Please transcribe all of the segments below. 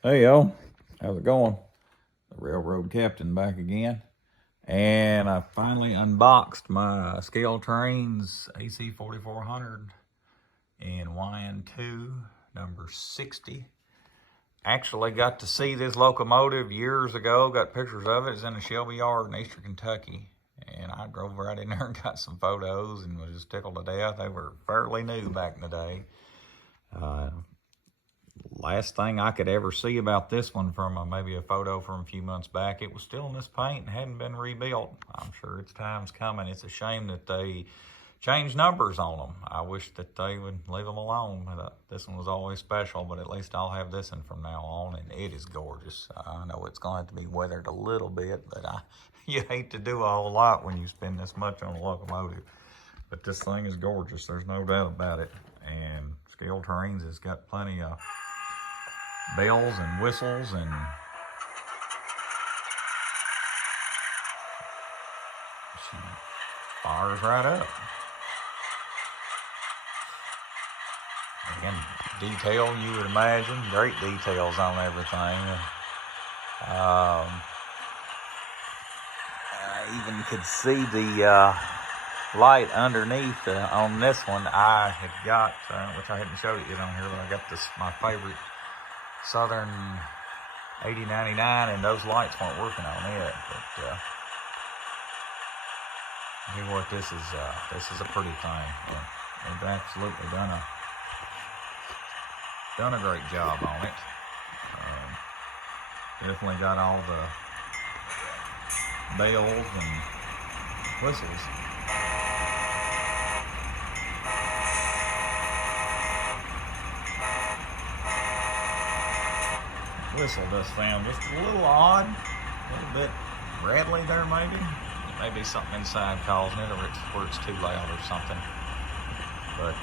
Hey y'all, how's it going? The railroad captain back again. And I finally unboxed my Scaletrains AC4400 in YN2 number 60. Actually got to see this locomotive years ago, got pictures of it. It's in a Shelby yard in Eastern Kentucky. And I drove right in there and got some photos and was just tickled to death. They were fairly new back in the day. Last thing I could ever see about this one from maybe a photo from a few months back, it was still in this paint and hadn't been rebuilt. I'm sure its time's coming. It's a shame that they changed numbers on them. I wish that they would leave them alone. This one was always special, but at least I'll have this one from now on, and it is gorgeous. I know it's going to have to be weathered a little bit, but you hate to do a whole lot when you spend this much on a locomotive. But this thing is gorgeous. There's no doubt about it. And Scaletrains has got plenty of bells and whistles, and she fires right up. Again, detail you would imagine, great details on everything. I even could see the light underneath on this one. I had got, which I hadn't showed it yet on here, but I got this, my favorite Southern 8099, and those lights weren't working on it. But hear what this is a pretty thing. They've absolutely done a great job on it. Definitely got all the bells and whistles. Whistle does sound just a little odd, a little bit rattly there maybe. Maybe something inside causing it, or it's where it's too loud or something. But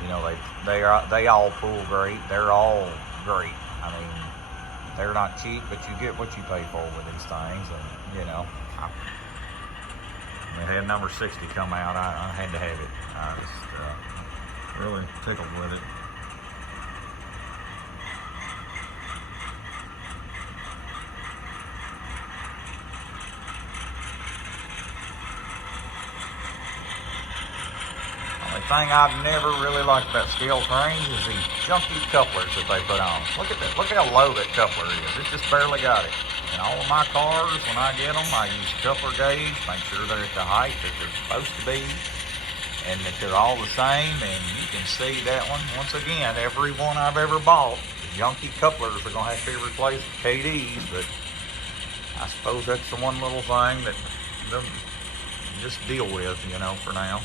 you know, they all pull great. They're all great. I mean, they're not cheap, but you get what you pay for with these things. And you know, when it had number 60 come out, I had to have it. I just really tickled with it. The thing I've never really liked about Scaletrains is these junky couplers that they put on. Look at that. Look how low that coupler is. It just barely got it. In all of my cars, when I get them, I use coupler gauge, make sure they're at the height that they're supposed to be, and that they're all the same. And you can see that one. Once again, every one I've ever bought, the junky couplers are going to have to be replaced with KDs, but I suppose that's the one little thing that they'll just deal with, you know, for now.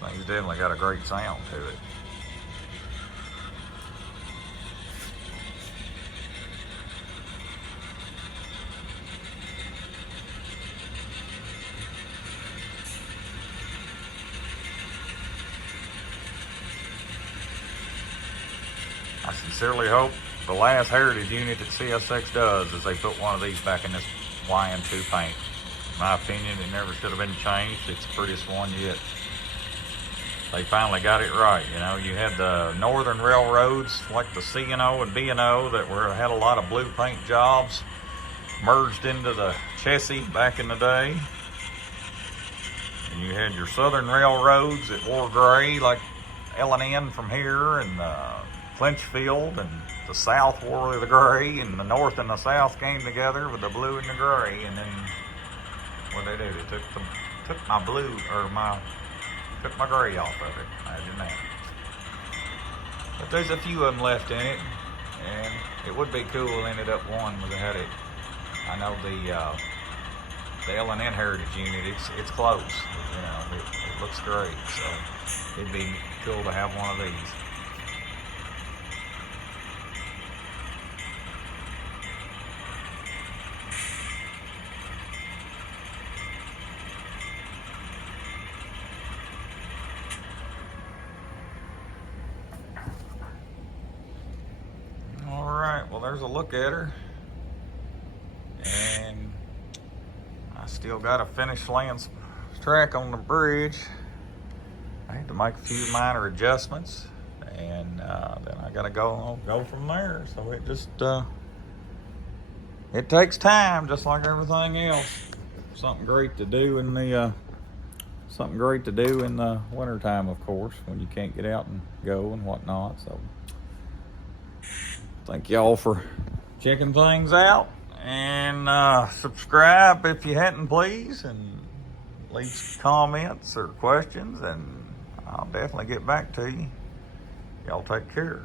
Thing's definitely got a great sound to it. I sincerely hope the last heritage unit that CSX does is they put one of these back in this YN2 paint. In my opinion, it never should have been changed. It's the prettiest one yet. They finally got it right. You know, you had the northern railroads like the C&O and B&O that had a lot of blue paint jobs merged into the chassis back in the day. And you had your southern railroads that wore gray like L&N from here, and Clinchfield, and the south wore the gray, and the north and the south came together with the blue and the gray. And then what they do, they took my blue, or took my gray off of it. Imagine that. But there's a few of them left in it, and it would be cool if it ended up one with it had it. I know the the L&N Heritage unit, it's close. You know, it looks great. So it'd be cool to have one of these. All right, well, there's a look at her. And I still got to finish laying some track on the bridge. I had to make a few minor adjustments, and then I got to go from there. So it just it takes time, just like everything else. Something great to do in the wintertime, of course, when you can't get out and go and whatnot. So thank y'all for checking things out. And subscribe if you hadn't, please, and leave some comments or questions, and I'll definitely get back to you. Y'all take care.